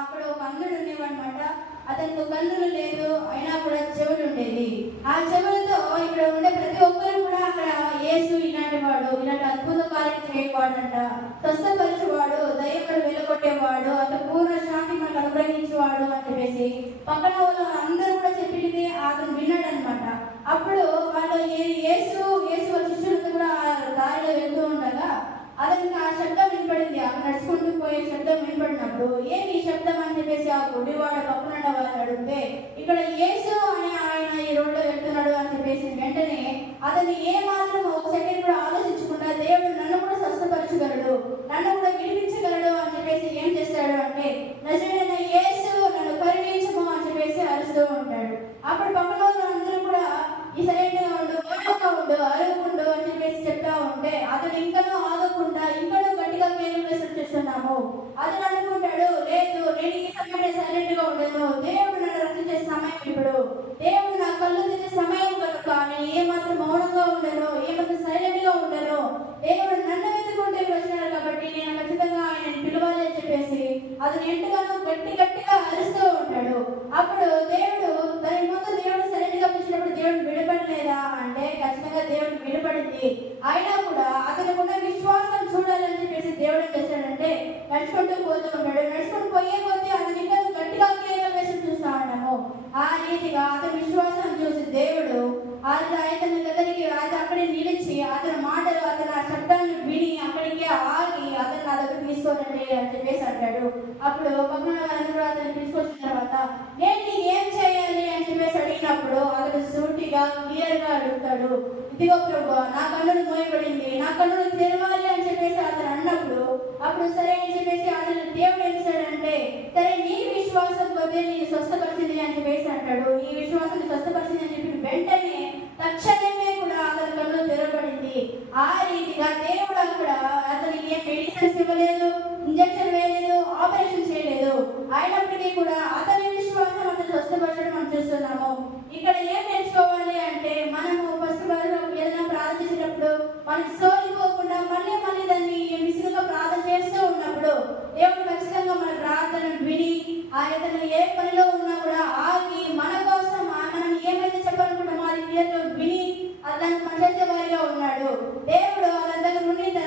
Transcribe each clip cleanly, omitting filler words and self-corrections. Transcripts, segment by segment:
అక్కడ ఒక అంధుడు ఉండేవన్నమాట. అతనికి కన్నులు లేదు, అయినా కూడా చెవులు ఉండేది. ఆ చెవులతో ఇక్కడ ఉండే ప్రతి ఒక్కరు కూడా అక్కడ యేసు ఇలాంటి వాడు, ఇలాంటి అద్భుత కార్యం చేయవాడంట, స్వస్థపరిచేవాడు, దయ్యములు వెలుగొట్టేవాడు, అతను పూర్ణ శాంతి మనకు అనుగ్రహించేవాడు అని చెప్పేసి పక్కన వాళ్ళు అందరూ కూడా చెప్పింది అతను విన్నాడనమాట. అప్పుడు వాళ్ళు యేసు శిష్యులతో కూడా దారిలో వెళ్తూ ఉండగా అతనికి ఆ శబ్దం వినపడింది. అక్కడ నడుచుకుంటూ పోయే శబ్దం వినపడినప్పుడు ఏమి శబ్దం అని చెప్పేసి ఆ గుడివాడు పక్కనున్న వాళ్ళని అడిగితే ఇక్కడ యేసు అని ఆయన ఈ రోడ్లో వెళ్తున్నాడు అని చెప్పేసి వెంటనే అతన్ని ఏ మాత్రం ఒక సెకండ్ కూడా ఆలోచించకుండా దేవుడు నన్ను కూడా స్వస్థపరచగలడు, నన్ను కూడా విడిపించగలడు అని చెప్పేసి ఏం చేస్తాడు అంటే నజరేయుడైన యేసు నన్ను కరుణించుము అని చెప్పేసి అరుస్తూ ఉంటాడు. అప్పుడు పక్కన వాళ్ళు అందరూ కూడా ఈ సైలెంట్గా ఉండు, మౌనంగా ఉండు, అరుగుండు అని చెప్పేసి చెప్తా ఉంటే అతను ఇంకనూ ఆగకుండా ఇంకనూ గట్టిగా కేకలు వేసి చేస్తున్నాము. అతను అనుకుంటాడు, లేదు నేను ఈ సమయంలో సైలెంట్ గా ఉండను, దేవుడు నన్ను రక్షించే సమయం ఇప్పుడు, దేవుడు నా కళ్ళు తెచ్చే సమయం కనుక నేను ఏమాత్రం మౌనంగా ఉండను, ఏమాత్రం సైలెంట్ గా ఉండను, దేవుడు నన్ను వెతుకుంటే వచ్చినాడు కాబట్టి నేను ఖచ్చితంగా ఆయన పిలవాలి అని చెప్పేసి అతను ఎంతగానో గట్టిగా అరుస్తూ ఉంటాడు. అప్పుడు దేవుడు దాని ముందు దేవుడు సైలెంట్ గా పిలిచినప్పుడు దేవుడు విడపడలేదా అంటే ఖచ్చితంగా దేవుడు విడపడింది. అయినా కూడా అతనుకున్న విశ్వాసం చూడాలని చెప్పేసి దేవుడు ఏం చేశాడంటే నడుచుకుంటూ పోతూ ఉంటాడు. నడుచుకుంటూ పోయే కొద్దీ అతను ఇంకా గట్టిగా కేకలు వేసి చూస్తా ఉన్నాము. ఆ రీతిగా అతని విశ్వాసం చూసి దేవుడు అతని దగ్గరికి అక్కడే నిలిచి అతని మాటలు అతను ఆ శబ్దాన్ని విని అక్కడికే ఆగి అతను నా దగ్గర తీసుకోనండి అని చెప్పేసి అంటాడు. అప్పుడు పక్కన వాళ్ళని కూడా అతను తీసుకొచ్చిన తర్వాత నేను ఏం చేయాలి అని చెప్పేసి అడిగినప్పుడు అతను సూటిగా క్లియర్గా అడుగుతాడు, ఇదిగో ప్రభువా నా కన్నులు మోయబడింది, నా కన్నులు తెరవాలి అని చెప్పేసి అతను అన్నప్పుడు అప్పుడు సరే అని చెప్పేసి అతను దేవుడు ఏం చేశాడంటే సరే నీ విశ్వాసం కొద్ది నేను స్వస్థపరిచింది అని చెప్పేసి అంటాడు. ఈ విశ్వాసం స్వస్థపరిచింది అని చెప్పి వెంటనే తక్షణమే కూడా అతని కన్నులు తెరవబడింది. ఆ రీతిగా దేవుడు అక్కడ అతనికి ఏం మెడిసిన్స్ ఇవ్వలేదు, ఇంజక్షన్ వేయలేదు, ఆపరేషన్ చేయలేదు. అయినప్పటికీ కూడా అతని విశ్వాసం అతను స్వస్థపరచడం మనం చూస్తున్నాము. ఇక్కడ ఏం నేర్చుకోవాలి అంటే మనము ఫస్ట్ ఏదైనా ప్రార్థన చేసేటప్పుడు మనకి సోలిపోకుండా మళ్ళీ దాన్ని విసుగుగా ప్రార్థన చేస్తూ ఉన్నప్పుడు దేవుడు ఖచ్చితంగా మన ప్రార్థనను విని అతను ఏ పనిలో ఉన్నా కూడా ఆగి మన కోసం మనం ఏమైతే చెప్పాలనుకుంటామో అది క్లియర్గా విని అతను పనిచేసే వారిగా ఉన్నాడు. దేవుడు అతని దగ్గర ఉండిన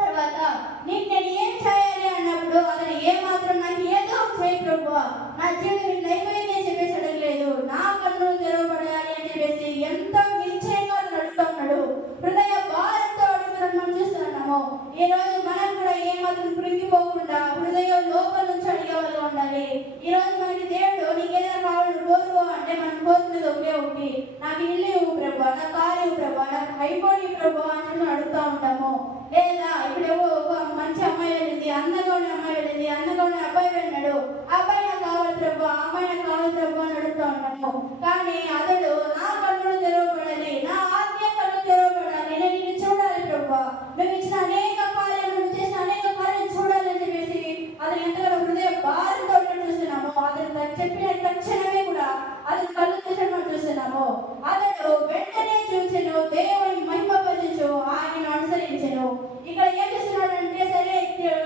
తర్వాత నీకు నేను ఏం చేయాలి అన్నప్పుడు అతను ఏ మాత్రం నాకు ఏదో చేయి ప్రభువా నా జీవితం ఇట్లా అయిపోయింది అని చెప్పేసి అడగలేదు, నా కన్నులు తెరవబడాలి అని చెప్పేసి ఎంతో నిశ్చయంగా అతను అడుగుతూ ఉన్నాడు. హృదయ భారంతో అడుగుతున్నాడు మనం చూస్తున్నాము. ఈ రోజు మనం కూడా ఏ మాత్రం కృంగిపోకుండా హృదయం లోపల నుంచి అడిగేవాళ్ళు ఉండాలి. ఈ రోజు మనకి దేవుడు నీకు ఏదైనా కావాలి కోరుకో అంటే మనం కోరుకునేది ఒకే ఒకటి, నాకు ఇల్లు ఇవ్వు ప్రభా, నా కారు ఇవ్వు ప్రభా, నాకు అయిపోయి ప్రభా అని చెప్పి అడుగుతూ ఉంటాము. లేదా ఇప్పుడు ఒక మంచి అమ్మాయి వెళ్ళింది, అందంగా ఉన్న అమ్మాయి వెళ్ళింది, అందంగా ఉన్న అబ్బాయి వెళ్ళినాడు, అబ్బాయి నాకు కావాలి ప్రభా, అమ్మాయి నాకు కావాలి ప్రభా అని అడుగుతూ ఉంటాము. కానీ అతడు నా కన్నులు తెరవబడాలి, నా ఆత్మీయ కన్నులు తెరవబడాలి, నేను నిన్ను చూడాలి ప్రభా, నువ్వు ఇచ్చిన అనేక కార్యాలు, నువ్వు చేసిన అనేక కార్యాలు చూడాలి అని చెప్పేసి అతను ఎంతగానో హృదయ భారంతో చూస్తున్నాము. అతను చెప్పిన తక్షణమే కూడా అతను కళ్ళు తెరవడం మనం చూస్తున్నాము. అతడు వెంటనే చూచెను, దేవుని మహిమపరచుచు ఆయన అనుసరించెను. ఇక్కడ ఏం చేస్తున్నాడంటే సరే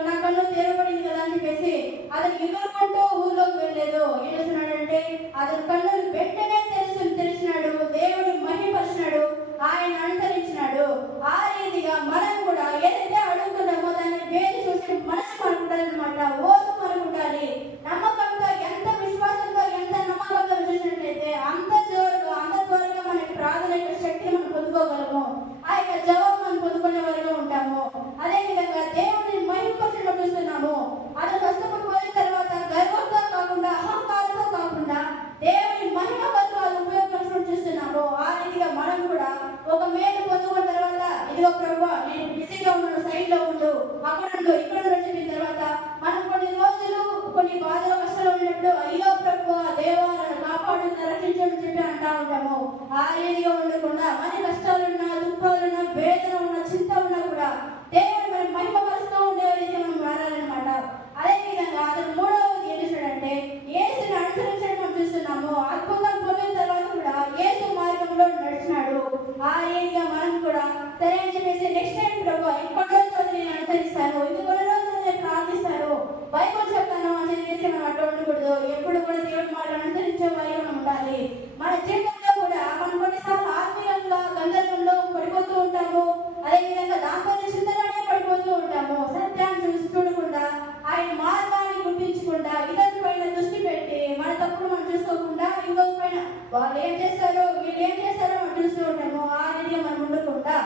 నా కన్ను తెరవబడింది కదా అని చెప్పేసి అతను ఎగురుకుంటూ ఊర్లోకి వెళ్ళలేదు. ఏం చేస్తున్నాడంటే అతని కన్నులు వెంటనే తెరిచినాడు, దేవుని మహిమపరిచినాడు, ఆయన అనుసరించినాడు. ఆ రీతిగా మనం కూడా ఏదైతే అడుగుతున్నామో దాన్ని వేరు చూసి మనసు అనుకుంటారనమాట, ఓర్పు అనుకుంటాలి. నమ్మకంతో ఎంత విశ్వాసంతో ఎంత నమ్మకంతో చూసినట్లయితే అంత జోరుగా అంత త్వరగా మన ప్రార్థన యొక్క శక్తిని మనం పొందుకోగలము, ఆ యొక్క జవాబు మనం పొందుకునే వారిగా ఉంటాము. అదే విధంగా దేవుడిని మహిమపరచడం చూస్తున్నాము. అతను కష్టపడిపోయిన తర్వాత గర్వంతో కాకుండా అహంకారంతో కాకుండా దేవుని మహిమ కొరకు అది ఉపయోగించడం చూస్తున్నాము. ఆ రీతిగా మనం కూడా ఒక మేలు పొందుకున్న తర్వాత ఇదిగో ప్రభువా నేను బిజీగా ఉన్నాను, సైడ్ లో ఉండు, అక్కడ ఉండు, ఇక్కడ చెప్పిన తర్వాత మనం కొన్ని రోజులు కొన్ని బాధలు కష్టాలు ఉన్నప్పుడు అయ్యో ప్రభువా దేవా నన్ను కాపాడు, రక్షించమని చెప్పి అంటా ఉంటాము. ఆ రీతిగా ఉండకుండా మన కష్టాలున్నా, దుఃఖాలున్నా, వేదన ఉన్నా, చింత ఉన్నా కూడా దేవుడు మనం మహిమపరుస్తూ ఉండే రీతి మనం మారాలన్నమాట. అదే విధంగా అతను మూడవది ఏం చేశాడంటే యేసుని అనుసరించడం మనం చూస్తున్నాము. అద్భుతం పొందిన తర్వాత కూడా యేసు మార్గంలో నడిచినాడు. ఆ రీతిగా మనం కూడా సరే అని చెప్పేసి నెక్స్ట్ టైం ప్రభు ఇంకొన్ని రోజులు నేను అనుసరిస్తాను, ఇంకొన్ని రోజులు నేను ప్రార్థిస్తాను, బైబిల్ చెప్తాను అని చెప్పేసి ఉండాలి. మన జీవితంలో కూడా మనం కొన్నిసార్లు ఆత్మీయంగా గందరగంలో పడిపోతూ ఉంటాము. అదేవిధంగా దాంట్లో చింతగానే పడిపోతూ ఉంటాము. సత్యాన్ని చూడకుండా, ఆయన మార్గాన్ని గుర్తించకుండా, ఇతరుల పైన దృష్టి పెట్టి మన తప్పులు మనం చూసుకోకుండా ఇంకొక పైన వాళ్ళు ఏం చేస్తారో వీళ్ళు ఏం చేస్తారో మనం చూస్తూ ఉంటాము. ఆ రీతిగా మనం ఉండకుండా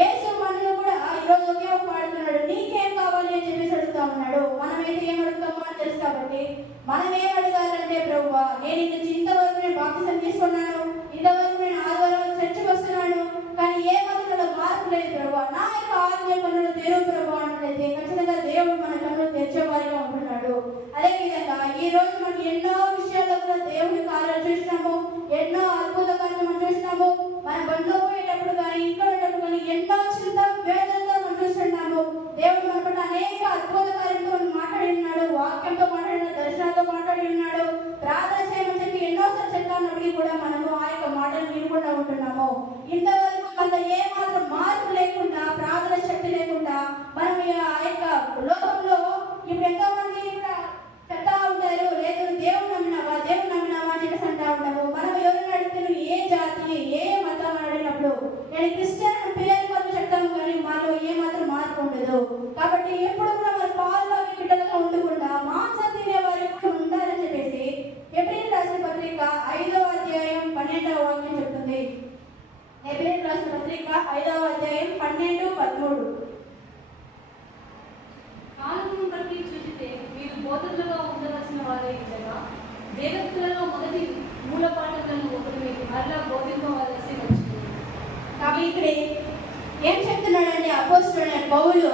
యేసు మనల్ని కూడా ఈరోజు ఒకే ఒక పాడుతున్నాడు, నీకేం కావాలి అని చెప్పేసి అడుగుతా ఉన్నాడు. మనమైతే ఏం అడుగుతామో అని తెలుసు కాబట్టి మనం ఏం అడగాలంటే, ప్రభువా నేను ఇంతవరకు నేను బాప్తిసం తీసుకున్నాను, ఇంతవరకు నేను ఆదివారం చర్చికి వస్తున్నాను, కానీ ఏ మాత్రం మార్పు లేదు ప్రభువా, నా యొక్క ఆత్మీయ కన్నులు తెరువు ప్రభువా అన్నట్లయితే ఖచ్చితంగా దేవుడు మన కన్నులు తెరిచేవారిగా ఉంటున్నాడు. అదేవిధంగా ఈ రోజు మనం ఎన్నో విషయాల్లో కూడా దేవుడి కార్యాలు చూసినాము, ఎన్నో అద్భుత కార్యాలు మనం చూసినాము. మన బండ్లో పోయేటప్పుడు కానీ ఇంట్లో పోయేటప్పుడు కానీ ఎన్నో చింత వేదనతో మనం చూస్తున్నాము. దేవుడు మన పట్ల అనేక అద్భుత కార్యంతో మనం మాట్లాడి ఉన్నాడు, వాక్యంతో మాట్లాడిన, దర్శనాలతో మాట్లాడి ఉన్నాడు. ప్రార్థన చేయమని చెప్పి ఎన్నోసార్లు చెప్తాన్నప్పటికీ కూడా మనము ఆ యొక్క మాటలు వినకుండా ఉంటున్నాము. ఇంతవరకు మనలో ఏ మాత్రం మార్పు లేకుండా, ప్రార్థన శక్తి లేకుండా మనం ఆ యొక్క లోకంలో ఇప్పుడు ఎంతో మంది చెప్తా ఉంటారు, లేదు దేవుడు నమ్మినావా అని చెప్పేసి అంటా ఉంటారు. మనం ఎవరిని అడిగితే నువ్వు ఏ జాతి ఏ మతం అని అడిగినప్పుడు నేను క్రిస్టియన్ పిల్లల వరకు చెప్తాము, కానీ మాలో ఏ మాత్రం మార్పు ఉండదు. కాబట్టి ఎప్పుడు కూడా మన పాలు బిడ్డలుగా ఉండకుండా మాంసం తినే వారు కూడా ఉండాలని చెప్పేసి ఎబ్రియలు రాసిన పత్రిక 5వ అధ్యాయం 12వ వాక్యం చెప్తుంది. ఎబ్రియలు రాసిన పత్రిక 5వ అధ్యాయం 12, 13. కాలమును బట్టి చూసితే మీరు బోధకులుగా ఉండవలసిన వారే ఉండగా దేవతలలో మొదటి మూలపాఠకులను ఒకరు మీకు మరలా బోధింపవలసి వచ్చింది. కాబట్టి ఇక్కడ ఏం చెప్తున్నాడంటే అపోస్తలుడైన పౌలు,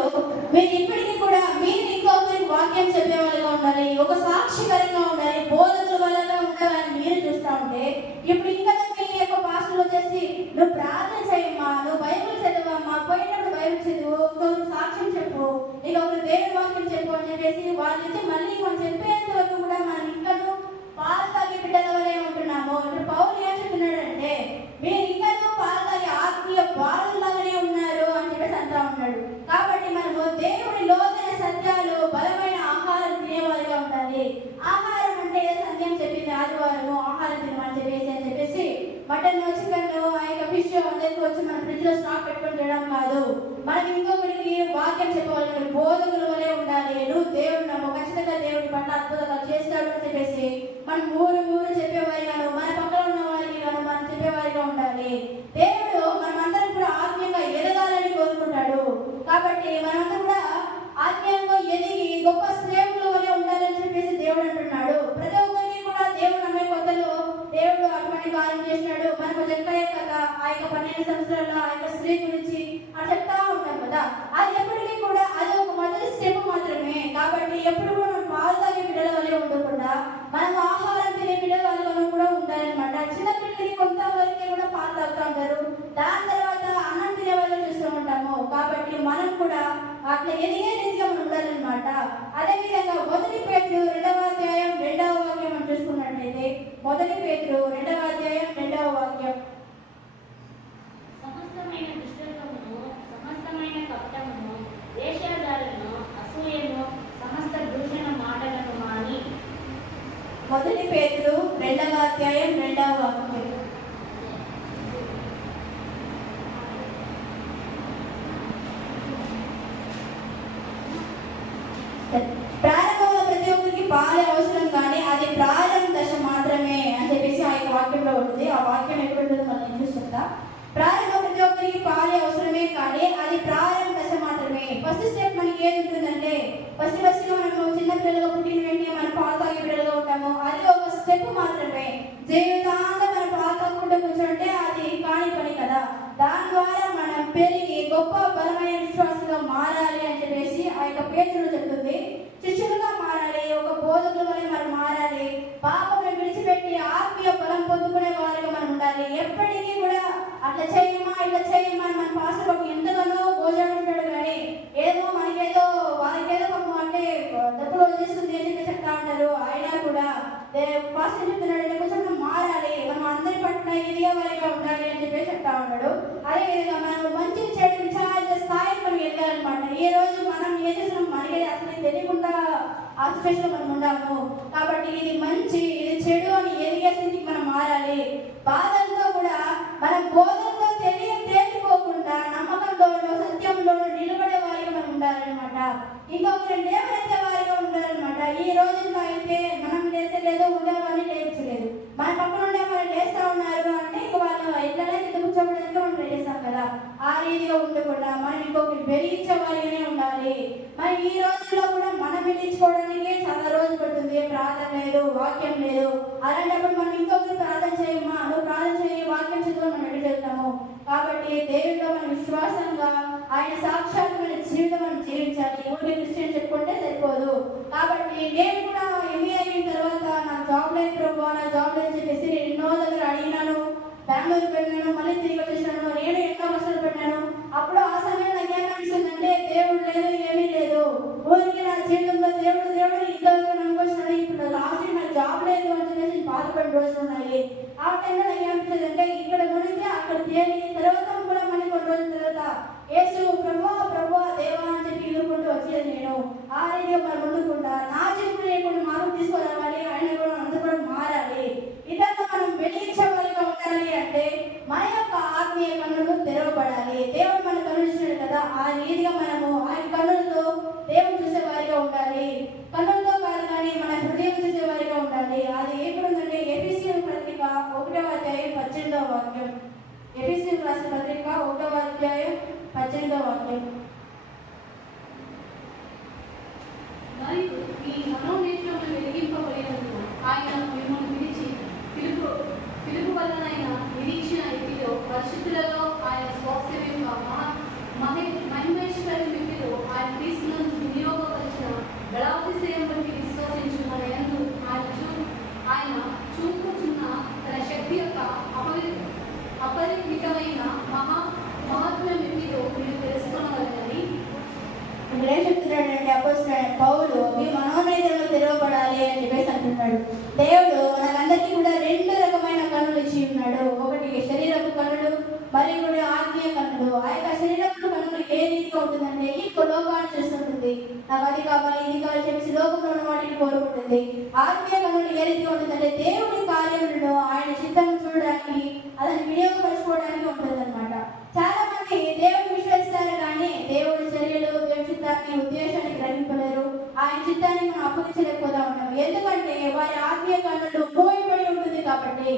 మీరు ఇప్పటికీ కూడా మీరు ఇంకొకరికి వాక్యం చెప్పేవాళ్ళుగా ఉండాలి, ఒక సాక్షికరంగా ఉండాలి, బోధకుల వల్లగా ఉండాలని మీరు చూస్తూ ఉంటే, ఇప్పుడు ఇంకా మీ యొక్క పాస్టర్లు వచ్చేసి నువ్వు ప్రార్థన చేయమ్మా, నువ్వు బైబిల్ చదవమ్మా, పోయినప్పుడు బైబిల్ చదువు, ఇంకొకరు సాక్ష్యం చెప్పు, ఇంకొకరు దేవుడి వాక్యం చెప్పు అని చెప్పేసి వాళ్ళ నుంచి మళ్ళీ మనం చెప్పేంత వరకు కూడా మనం ఇంకనూ పాలు తాగి బిడ్డల వల్లే ఉంటున్నాము. ఇప్పుడు పౌలు ఏం చెప్తున్నాడంటే, మీరు ఇంకనూ పాలు తాగి ఆత్మీయ బాలులాగానే ఉన్నారు అని చెప్పేసి అంటా ఉన్నాడు. కాబట్టి మనము దేవుడి లోతైన సత్యాలు, బలమైన ఆహారం తినేవారిగా ఉండాలి. ఆహారం అంటే సత్యం చెప్పింది ఆదివారము ఆహారం తినమని చెప్పేసి మటన్, చికెన్, ఆ యొక్క ఫిష్ అందరికీ వచ్చి మన ఫ్రిడ్జ్ లో స్టాక్ పెట్టుకొని తినడం కాదు. మనం ఇంకొకరికి వాక్యం చెప్పేవాళ్ళు బోధకుల వలె ఉండాలి. నువ్వు దేవుడు నమ్ము, ఖచ్చితంగా దేవుడి పట్ల అద్భుతాలు చేస్తాడు అని చెప్పేసి మనం ఊరు చెప్పేవారిగాను, మన పక్కన ఉన్న వారికి గాను మనం చెప్పేవారిగా ఉండాలి. దేవుడు మనమందరం కూడా ఆత్మీయంగా ఎదగాలని కోరుకుంటాడు. కాబట్టి మనమందరం కూడా ఆత్మీయంగా ఎదిగి గొప్ప సేవకుల వలె ఉండాలని చెప్పేసి దేవుడు అంటున్నాడు. ప్రతి ఒక్కరికి కూడా దేవుడు నమ్మే కొత్తలో దేవుడు అటువంటి కార్యం చేసినాడు. మనకు జక్కయ్య కథ, ఆ యొక్క 12 సంవత్సరాల ఆ యొక్క స్త్రీ గురించి అని చెప్తా ఉంటాం కదా, అది ఎప్పటికీ కూడా అది ఒక మొదటి స్టెప్ మాత్రమే. కాబట్టి ఎప్పుడు కూడా మనం పాలు తాగే బిడ్డల వల్లే ఉండకుండా మనం ఆహారం తినే బిడ్డల వల్ల కూడా ఉండాలన్నమాట. చిన్న పిల్లలకి కొంతవరకు కూడా పాలు తాగుతూ ఉంటారు, దాని తర్వాత అన్నం తినే వాళ్ళు చూస్తూ ఉంటాము. కాబట్టి మనం కూడా అట్లా ఎదిగే రీతిగా మనం ఉండాలన్నమాట. అదేవిధంగా 1 పేతురు 2వ అధ్యాయం 2వ వాక్యం మనం చూసుకున్నట్లయితే, 1 పేతురు 2వ అధ్యాయం 2వ వాక్యం, సమస్తమైన దుష్టత్వమును, సమస్తమైన కపటమును, వేషధారను, అసూయను, సమస్త దూషణ మాటలను మాని. 1 పేతురు 2వ అధ్యాయం 2వ వాక్యం. ప్రారంభంలో ప్రతి ఒక్కరికి పాలే అవసరం, కానీ అది ప్రారంభ దశ మాత్రమే అని చెప్పేసి ఆ యొక్క వాక్యంలో ఉంటుంది. ఆ వాక్యం ఎక్కడ ఉంటుందో మనం నేను చూసుకుంటా. ప్రారంభం ప్రతి ఒక్కరికి పాలే అవసరమే, కానీ అది ప్రారంభ దశ మాత్రమే. ఫస్ట్ స్టెప్ మనకి ఏది ఉంటుందంటే, ఫస్ట్ మనము చిన్న పిల్లలుగా పుట్టిన వెంటనే మనం పాలు తాగే పిల్లలుగా ఉంటాము. అది ఒక స్టెప్ మాత్రమే. జీవితాంతం మనం పాలు తాగకుండా కూర్చుంటే అది కాని పని కదా. దాని ద్వారా మనం పెరిగి గొప్ప బలమైన విశ్వాసంగా మారాలి అని చెప్పేసి ఆ యొక్క పేతురు చెప్తుంది. శిష్యులుగా మారాలి, ఒక బోధకుల వలె మనం మారాలి, పాపమును విడిచిపెట్టి ఆత్మీయ బలం పొందుకునే వారిగా మనం ఉండాలి. ఎప్పటికీ కూడా అట్లా చేయమ్మా ఇట్లా చేయమ్మా అని మన పాస్టర్ ఒక ఎంతగానో భోజనం ఉంటాడు, కానీ ఏదో మనకేదో వాళ్ళకేదో పాపం అంటే డబ్బులు వచ్చేస్తుంది అని చెప్పి చెప్తా ఉంటారు. అయినా కూడా పాస్టర్ చెప్తున్నాడు కొంచెం మారాలి, మనం అందరి పట్ల ఎదిగే వారిగా ఉండాలి అని చెప్పి చెప్తా ఉన్నాడు. అదేవిధంగా మనం మంచి చెడు విచారించే స్థాయికి మనం ఎదగాలన్నమాట. ఈ రోజు మనం ఏం చేస్తున్నాం మనకి అసలు తెలియకుండా ఆ సిచ్యువేషన్ మనం ఉన్నాము. కాబట్టి ఇది మంచి ఇది చెడు అని ఎదిగే స్థితికి మనం మారాలి. మన పక్కన ఉండే వాళ్ళు లేస్తా ఉన్నారు అంటే ఇంక వాళ్ళు ఎట్లనే కింద కూర్చోబెట్టడానికి మనం ట్రై చేస్తాం కదా. ఆ రీతిగా ఉండకుండా మనం ఇంకొకటి వెలిగించే వారిగానే ఉండాలి. మరి ఈ రోజుల్లో కూడా మనం వెలిగించుకోవడానికి చాలా రోజులు పడుతుంది, ప్రార్థన లేదు, వాక్యం లేదు. అలాంటప్పుడు మనం ఇంకొకరు ప్రార్థన చేయమ్మా, నువ్వు ప్రార్థన చేయి, వాక్యం చదువు మనం ఎక్కడ చెప్తాము. కాబట్టి దేవుడిలో మనం విశ్వాసంగా ఆయన సాక్షాత్మైన జీవితం మనం జీవించాలి. ఊరికి క్రిస్టియన్ చెప్పుకుంటే సరిపోదు. కాబట్టి నేను కూడా ఎంబీఏ అయిన తర్వాత నాకు జాబ్ లేదు ప్రభు, నా జాబ్ లేదని చెప్పేసి నేను ఎన్నో దగ్గర అడిగినాను, బెంగళూరు వెళ్ళినాను, మళ్ళీ తిరిగి వచ్చేసాను, నేను ఎన్నో కష్టాలు పడినాను. అప్పుడు ఆ సమయంలో నాకు ఏమనిపిస్తుందంటే దేవుడు లేదు, ఏమీ లేదు, ఊరికి నా జీవితంలో దేవుడు దేవుడు ఇంతవరకు నమ్ముకొచ్చినాడు, ఇప్పుడు లాస్ట్ నాకు జాబ్ లేదు అని చెప్పేసి బాధపడిన రోజులు ఉన్నాయి. ఆ టైంలో నాకు ఏమనిపించదు అంటే ఇక్కడ మునిగితే అక్కడ తేలి తర్వాత కూడా మళ్ళీ కొన్ని రోజుల తర్వాత యేసు ప్రభు ప్రభు దేవా అని చెప్పి ఎదుర్కొంటూ వచ్చేది నేను. ఆ రీతిగా మనం ముందుకుంటా నా జీవితంలో లేకుండా మార్పు తీసుకురావాలి, ఆయన కూడా అందరూ కూడా మారాలి. ఇదంతా మనం వెలిగించే వారిగా ఉండాలి అంటే మన యొక్క ఆత్మీయ కన్నులు తెరవబడాలి. దేవుడు మన కన్నులు ఇచ్చినాడు కదా, ఆ రీతిగా మనము ఆయన కన్నులతో దేవుడు చూసే వారిగా ఉండాలి. కన్నులతో కాదు కానీ మన హృదయం చూసే వారిగా ఉండాలి. అది ఎప్పుడుందంటే ఎఫెసీయుల పత్రిక 1వ అధ్యాయం 18వ వాక్యం. ఎఫెసీయులకు రాసిన పత్రిక 1వ అధ్యాయం 18వ వాక్యం. మరియు ఈ మనోనేత్రములు వెలిగింపబడినందుకు ఆయన మిమ్మల్ని పిలిచి పిలుపు వలనైన నిరీక్షణ ఎత్తిలో పరిశుద్ధులలో ఆయన స్వాస్థ్యం మహిమేశ్వరి మిత్తిలో ఆయన క్రీస్తునందు వినియోగపరిచిన బలాతిశయం బట్టి విశ్వసించు మన యందు ఆయన చూపుచున్న తన శక్తి యొక్క అపరిమితమైన మహాత్మ మిత్తిలో మీరు తెలుసుకోవాలని ఇక్కడ ఏం చెప్తున్నాడంటే అపోస్తలుడైన పౌలు మీ మనోనేత్రములు తెరవబడాలి అని చెప్పేసి అంటున్నాడు. దేవుడు మనకందరికీ కూడా 2 రకమైన కన్నులు ఇచ్చి ఉన్నాడు. ఒకటి శరీరపు కన్నులు, మరియు కూడా ఆత్మీయ కన్నులు. ఆ యొక్క శరీరపు కన్నులు ఏ రీతిగా ఉంటుందంటే ఈ లోకాన్ని చూస్తుంటుంది, నాకు అది కావాలి ఇది కావాలి చెప్పేసి లోకంలో ఉన్న వాటిని కోరుకుంటుంది. ఆత్మీయ కన్నులు ఏ రీతిగా ఉంటుందంటే దేవుడి కార్యములను ఆయన చిత్తం చూడడానికి అతన్ని వినియోగపరచుకోవడానికి ఉంటుంది అనమాట. చాలా మంది దేవుడు విశ్వసిస్తారు కానీ దేవుడి చర్యలు దేవుడి చిత్తాన్ని ఉద్దేశాన్ని గ్రహింపలేరు. ఆయన చిత్తాన్ని మనం అప్పగించలేకపోతా ఉంటాము. ఎందుకంటే వారి ఆత్మీయ కన్నులు మోయబడి ఉంటుంది కాబట్టి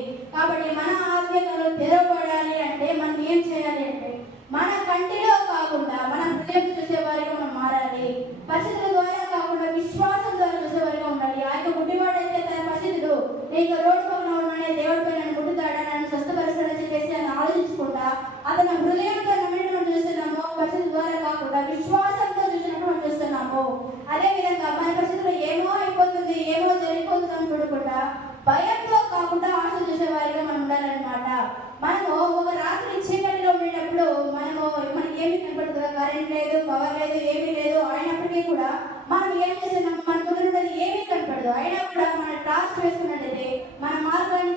మన ఆత్మీయ కన్నులు తెరవబడాలి అంటే మనం ఏం చేయాలి అంటే మన కంటిలో కాకుండా మన హృదయం చూసేవారిగా మనం మారాలి. పరిస్థితుల ద్వారా కాకుండా విశ్వాసం ద్వారా చూసేవారిగా ఉండాలి. ఆ యొక్క గుడ్డివాడైతే తన పరిస్థితులు నేను రోడ్డు పక్కన ఉన్నానే దేవుడిపై నన్ను ముట్టుతాడా, నన్ను స్వస్థపరుస్తాడని చెప్పేసి అని ఆలోచించకుండా అతను హృదయంతో నమ్మినట్టు మనం చూస్తున్నాము. పరిస్థితుల ద్వారా కాకుండా విశ్వాసంతో చూసినట్టు మనం చూస్తున్నాము. అదే విధంగా మన పరిస్థితుల్లో ఏమో అయిపోతుంది, ఏమో జరిగిపోతుంది అని చూడకుండా భయంతో కాకుండా ఆశ చూసేవారిగా మనం ఉండాలన్నమాట. మనము ఒక రాత్రి చీకటిలో ఉండేటప్పుడు మనకి ఏమీ కనపడదు కదా, కరెంట్ లేదు, పవర్ లేదు, ఏమీ లేదు. అయినప్పటికీ కూడా మనం ఏం చేస్తున్నాము, మన ముందు ఏమీ కనపడదు. అయినా కూడా మన టార్చ్ వేసుకున్నట్లయితే మన మార్గాన్ని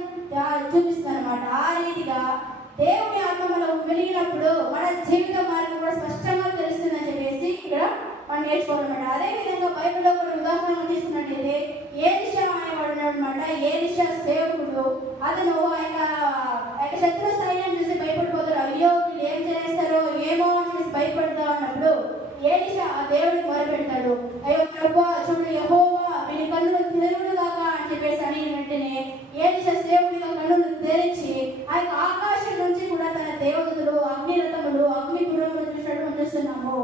చూపిస్తుంది అనమాట. ఆ రీతిగా దేవుని ఆత్మ మనం వెలిగినప్పుడు మన జీవిత మార్గం కూడా స్పష్టంగా తెలుస్తుందని చెప్పేసి ఇక్కడ మనం నేర్చుకోవాలన్నమాట. అదే విధంగా బైబిల్లో కొన్ని ఉదాహరణలు తీసుకున్నట్లయితే ఏలిషా అనేవాడు అనమాట. ఏలిషా సేవకుడు. అతను ఆయన శత్రు సైన్యం చూసి భయపడిపోతాడు. అయ్యో వీళ్ళు ఏం చేస్తారో ఏమో అని భయపడతా ఉన్నప్పుడు ఏలిషా దేవుడికి మొరపెడతాడు. అయ్యో ప్రభువా చూడు, యెహోవా వీని కన్నులు తెరువుడు కాక అని చెప్పేసి అని వెంటనే ఏలిషా సేవకుడిగా కన్నులు తెరిచి ఆ యొక్క ఆకాశం నుంచి కూడా తన దేవతలు అగ్నిరథములు అగ్ని గురువులు చూసినట్టు చూస్తున్నాము.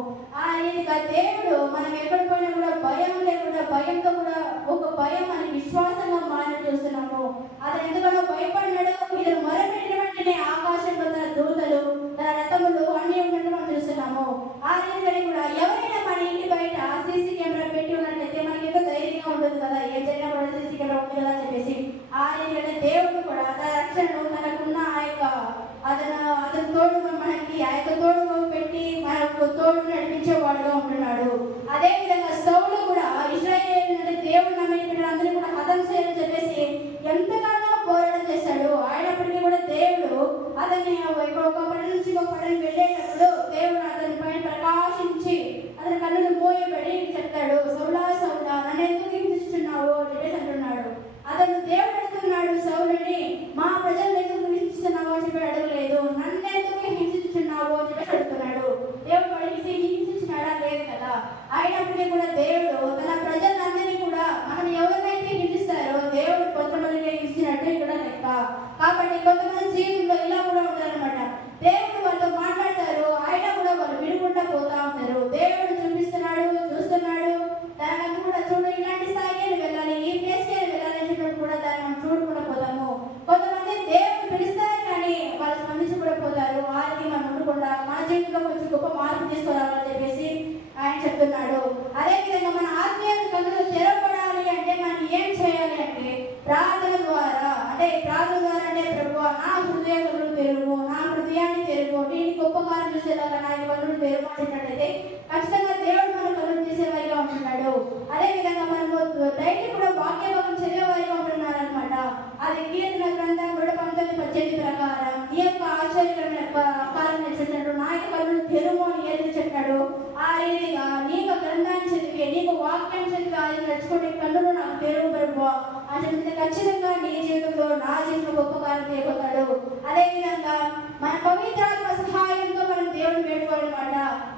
ఆ రీతిగా దేవుడు మనం ఎక్కడ పోయినా కూడా భయం లేకుండా భయంతో కూడా ఒక భయం మనకి విశ్వాసంగా మారి చూస్తున్నాము. అతను ఎందుకనో భయపడినాడు. ఇతను మొరపెట్టిన వెంటనే ఆకాశంలో తన దూతలు తన రథములు అన్ని ఉన్నట్టు మనం చూస్తున్నాము. ఆ రీతిగా కూడా ఎవరైనా మన ఇంటి బయట సీసీ కెమెరా పెట్టి ఉన్నట్లయితే మనకి ఎంతో ధైర్యంగా ఉంటుంది కదా, ఏం జరిగినా కూడా సీసీ కెమెరా ఉంది కదా అని చెప్పేసి. ఆ రీతిగా దేవుడు కూడా తన రక్షణను తనకున్న ఆ యొక్క అతను తోడుగా మనకి ఆ యొక్క తోడుగా పెట్టి మనకు తోడు నడిపించేవాడుగా ఉంటున్నాడు. అదే విధంగా సౌలు కూడా ఇశ్రాయేలు అంటే దేవుడు నమ్మిన అందరినీ కూడా హతం చేయాలని చెప్పేసి ఎంతగానో పోరాటం చేశాడు. అయినప్పటికీ కూడా దేవుడు అతన్ని ఒక పని నుంచి ఒక పని వెళ్ళేటప్పుడు దేవుడు అతని పైన ప్రకాశించి అతని కన్నులు మోయబడి చెప్తాడు, సౌలా సౌలా నన్ను ఎందుకు హింసిస్తున్నావు అని చెప్పేసి అంటున్నాడు. అతను దేవుడు అడుగుతున్నాడు సౌలుని, మా ప్రజలను ఎందుకు హింసిస్తున్నావు అని చెప్పి అడగలేదు, నన్ను ఎందుకు హింసిస్తున్నావు అని చెప్పి అడుగుతున్నాడు. దేవుడు వాడికి హింసించినాడా? లేదు కదా. అయినప్పటికీ కూడా దేవుడు తన ప్రజలందరినీ కూడా మనం ఎవరినైతే హింసిస్తారో దేవుడు కొంతమందిని హింసినట్టు ఇక్కడ కాబట్టి కొంతమంది జీవితంలో ఇలా కూడా ఉంటారనమాట. దేవుడు వాళ్ళతో మాట్లాడతారు, అయినా కూడా వాళ్ళు వినకుండా పోతా ఉంటారు. దేవుడు చూపిస్తున్నాడు, చూస్తున్నాడు, దానికంతా కూడా చూడు ఇలాంటి స్థాయికి వెళ్ళాలి, ఈ ప్లేస్కి వెళ్ళాలి అనేటప్పుడు కూడా దాన్ని మనం చూడకుండా పోతాము. కొంతమంది దేవుడు పిలుస్తారు కానీ వాళ్ళు స్పందించి కూడా పోతారు. వారికి మనం ఉండకుండా మన జీవితంలో కొంచెం గొప్ప మార్పు తీసుకురావాలని చెప్పేసి ఆయన చెప్తున్నాడు. అదేవిధంగా మన ఆత్మీయ కన్నులు తెరవబడాలి అంటే మనం ఏం చేయాలి అంటే ప్రార్థన ద్వారా. అంటే ప్రార్థన ద్వారా అంటే ప్రభువా నా హృదయ కన్నులు తెరువు, నా హృదయాన్ని తెరువు, నేను గొప్ప కార్యం చేసేలాగా నా కన్నులు తెరువు అనేటట్టయితే ఖచ్చితంగా దేవుడు మన కన్నులు తీసేవారిగా ఉంటున్నాడు. అదేవిధంగా మనము డైలీ కూడా వాక్య భాగం చదివేవారిగా ఉంటున్నారు అనమాట. అది కీర్తన గ్రంథం 19:18 ప్రకారం ఈ యొక్క ఆశ్చర్యకరమైన కార్యం చేసినట్టు నా యొక్క కన్నులు తెరువు అని ఏది చెప్పాడు, ఆ రీతిగా నీకు గ్రంథాన్ని చదివి నీకు వాక్యం చదివి అది నడుచుకుంటే కన్నులు నాకు తెరువు ప్రభువా అని చెప్తే ఖచ్చితంగా నీ జీవితంలో నా జీవితంలో గొప్ప కార్యం చేయబోతాడు. అదేవిధంగా మన పవిత్రాత్మ సహాయంతో మనం దేవుడిని వేడుకోవాలన్నమాట.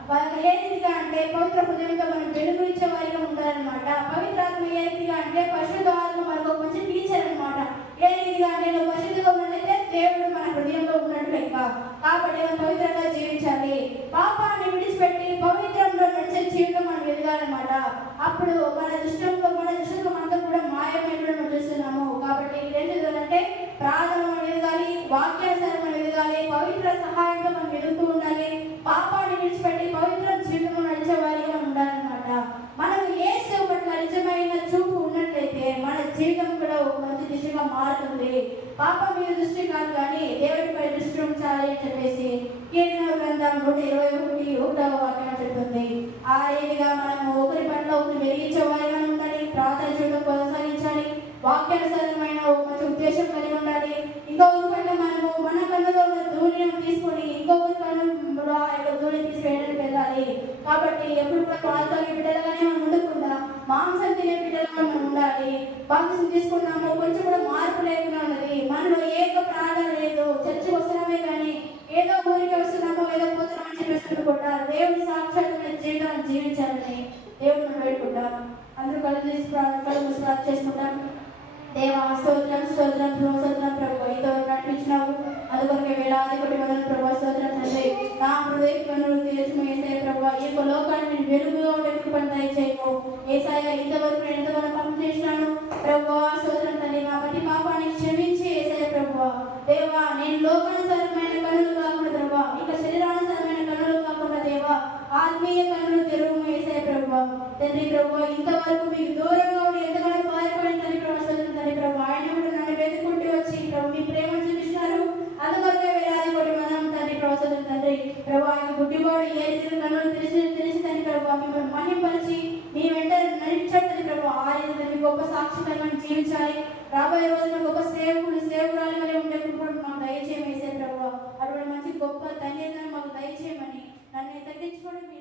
వాళ్ళకి ఏ రీతిగా అంటే పవిత్ర హృదయంతో మనం వెలుగునిచ్చే వారిగా ఉండాలన్నమాట. పవిత్రాత్మ ఏ రీతిగా అంటే పరిశుద్ధ ఆత్మ మనకు ఒక మంచి టీచర్ అనమాట. ఏ రీతిగా అంటే నువ్వు పరిశుద్ధంగా ఉన్నట్లయితే దేవుడు మన హృదయంలో ఉన్నట్టు లెక్క. కాబట్టి మనం పవిత్రంగా జీవించాలి. పాపాన్ని విడిచిపెట్టి పవిత్రంలో నడిచే జీవితం మనం ఎదగాలన్నమాట. అప్పుడు మన దృష్టంలో అంతా కూడా మాయమైనట్లు మనం చూస్తున్నాము. కాబట్టి ఏం చేయాలంటే ప్రార్థన మనం ఎదగాలి, వాక్యానుసారం మనం ఎదగాలి, పవిత్ర సహాయంతో మనం ఎదుగుతూ ఉండాలి. పాపాన్ని విడిచిపెట్టి పవిత్ర జీవితంలో నడిచే వారిగా మనం ఉండాలన్నమాట. మనం యేసు పట్ల నిజమైన చూపు ఉన్నట్లయితే మన జీవితం కూడా ఒక మంచి దిశగా మారుతుంది. పాపం మీద దృష్టి కాదు కానీ దేవుడిపై దృష్టి ఉంచాలి అని చెప్పేసి కీర్తన గ్రంథం 121:1 వాక్యం చెప్తుంది. ఆ రీతిగా మనము ఒకరి పట్ల ఒకరు వెలిగించే వారిగా ఉండాలి, ప్రార్థన జీవితం కొనసాగించాలి, వాక్యానుసారమైన ఒక మంచి ఉద్దేశం కలిగి ఉండాలి. ఇంకొకరి పట్ల మనము మన కన్నులో ఉన్న ధూళిని తీసుకొని ఇంకొకరి కన్నులో ఆ యొక్క ధూళిని తీసుకెళ్ళడానికి వెళ్ళాలి. కాబట్టి ఎప్పుడు కూడా పాలు తాగే బిడ్డలుగానే మనం ఉండకుండా మాంసం తినే బిడ్డలుగా మనం ఉండాలి. బాప్తిసం తీసుకున్నాము, కొంచెం కూడా మార్పు లేకుండా ఉన్నది, మనలో ఏక ప్రార్థన లేదు, చర్చకు వస్తున్నామే కానీ ఏదో ఊరికి వస్తున్నామో ఏదో పోతున్నామని చెప్పేసి అనుకుంటారు. దేవుడి సాక్షాత్మైన జీవితాన్ని జీవించాలని దేవుడిని వేడుకుంటాం. అందరూ కళ్ళు మూసి చేసుకుంటాం. దేవా స్తోత్రం స్తోత్రం స్తోత్రం ప్రభు, ఇంతవరకు నడిపించినావు అందుకొరకే వేలాది కోటి వందల ప్రభు స్తోత్రం తండ్రి. నా హృదయ కన్నులు తీర్చము యేసయ్య ప్రభు, ఈ యొక్క లోకాన్ని నేను వెలుగుగా ఉండే కృపను దయచేయము యేసయ్య. ఇంతవరకు నేను ఎంతగానో పాపం చేసినాను ప్రభు, స్తోత్రం తండ్రి. నా బట్టి పాపాన్ని క్షమించి యేసయ్య ప్రభు. దేవా నేను లోకానుసారమైన కన్నులు కాకుండా ప్రభు, ఇక శరీరానుసారమైన కన్నులు కాకుండా దేవా ఆత్మీయ కన్నులు తెరువు యేసయ్య ప్రభు. తండ్రి ప్రభు, ఇంతవరకు మీకు దూరంగా ఉండి ఎంతగానో పారిపోయిన తండ్రి ప్రభు, తండ్రి ప్రభు, ఆయన కూడా నన్ను వెతుకుంటూ వచ్చి ప్రభు మీ ప్రేమ చూపిస్తున్నారు. అందుకొరకే వేలాది కోటి మనం తండ్రి ప్రభు, తండ్రి ప్రభు, ఆయన గుడ్డివాడు ఏ రీతిలో కన్నులు తెలిసి తండ్రి ప్రభు మిమ్మల్ని మహింపరిచి మీ వెంట నడిపించాడు తండ్రి ప్రభు. ఆ రీతిలో మీ గొప్ప సాక్షికంగా జీవించాలి. రాబోయే రోజున గొప్ప సేవకురాలి వలె ఉండే కూడా మాకు దయచేయమేసే ప్రభు. అటువంటి మంచి గొప్ప ధన్యతను మాకు దయచేయమని నన్ను తగ్గించుకోవడం మీ